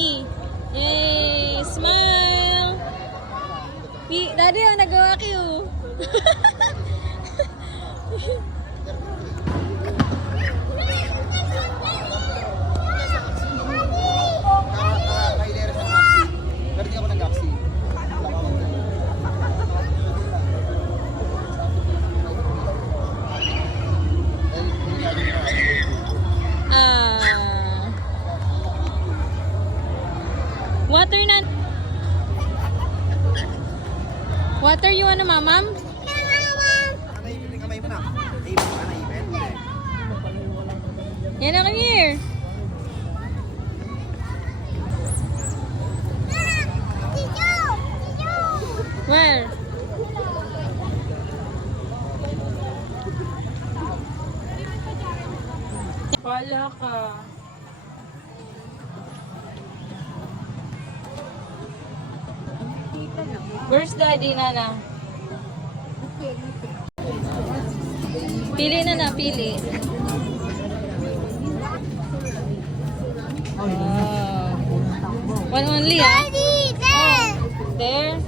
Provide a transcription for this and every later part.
waki. Yay! Smile! Daddy, oh, nag-waki, oh. Water na. Water you wanna, mamam? Yan na, come here. Where? Wala ka. Where's daddy, Nana? Pili, Nana, pili. Wow. One only, ah? Daddy, there. There?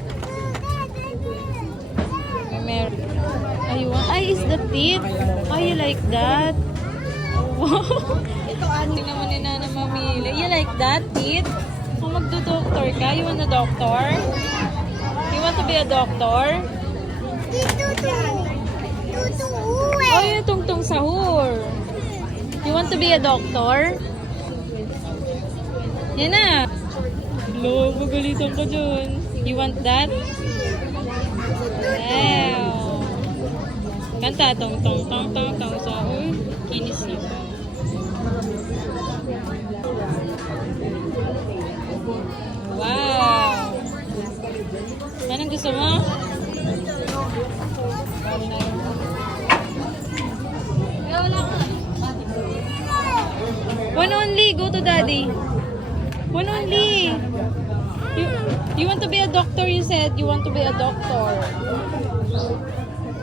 Ay, is the teeth? Oh, you like that? Oh, wow. Hindi naman ni Nana mamili. You like that, teeth? Kung magdo-doctor ka, you want a doctor? You want to be a doctor? Oh, yung tungtong sahur. You want to be a doctor? Yan na. Lo, magalitan ka dyan. You want that? Wow. Kanta, tong tong tong tong tong sahur. Kinis niyo. Wow. Anong gusto mo? One only. Go to daddy. One only. You want to be a doctor, you said. You want to be a doctor.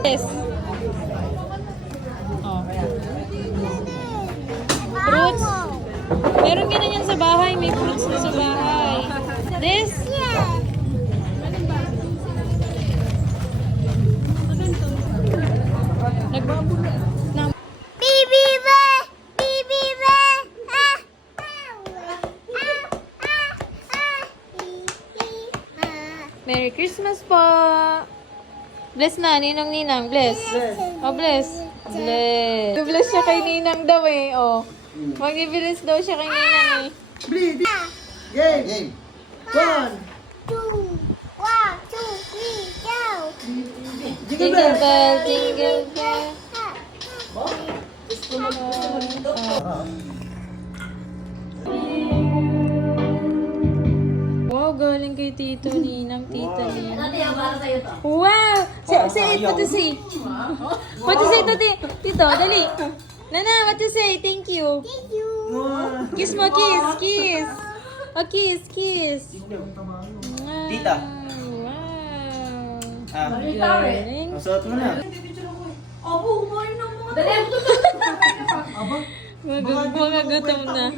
Yes. Oh. Fruits. Meron ka na yan sa bahay. May fruits na sa bahay. This? Merry Christmas po! Bless na, Ninang. Bless. Oh, bless. Bless. Bless siya kay Ninang daw eh. Oh. Mag-bless daw siya kay Ninang eh. Game! One! Jingle bell, jingle bell. Wow, galing kay Tito Ninang, Tita Ninang. Wow! Say it, what to say? What to say to Tito? Dali. Nana, what to say? Thank you. Kiss mo, kiss. Oh, kiss. Tita. Wow. Galing. Suot mo na. Mga gutom na.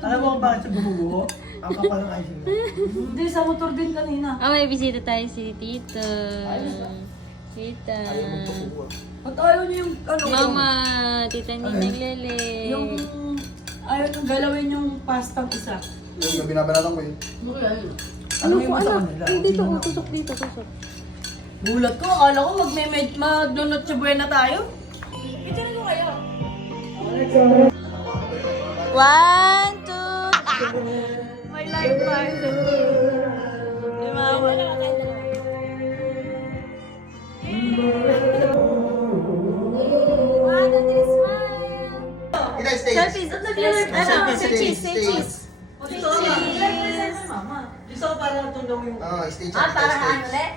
Alam mo kung bakit siya bumubuho? Ang kapal ng icing. Hindi, sa motor din kanina. May bisita tayo si Tito. Tita. At ayaw niya yung ano. Mama, Tita Ninang Lele. Yung ayaw niyong galawin yung pastang isa. Yung binabanatan ko yun. Ano yung sa kanila? Dito, tusok. Gulat ko, akala ko mag-donut sa buena tayo. Picture ko kayo. 1, 2, my life partner. Mama. Kita stay. Selfies. Say cheese. Gusto ko parang tulong yung... Stay. parang ano ulit?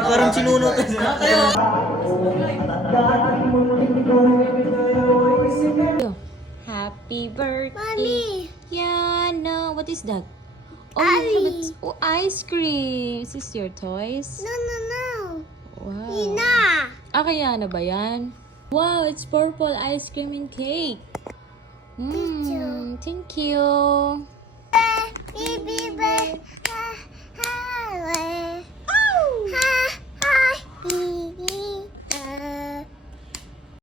Parang sinunod. Happy birthday. Mommy. Yeah, no. What is that? Oh, Ali. ice cream. Is this your toys? No. Wow. Ina. Kaya na ba yan? Wow, it's purple ice cream and cake. Thank you. Baby.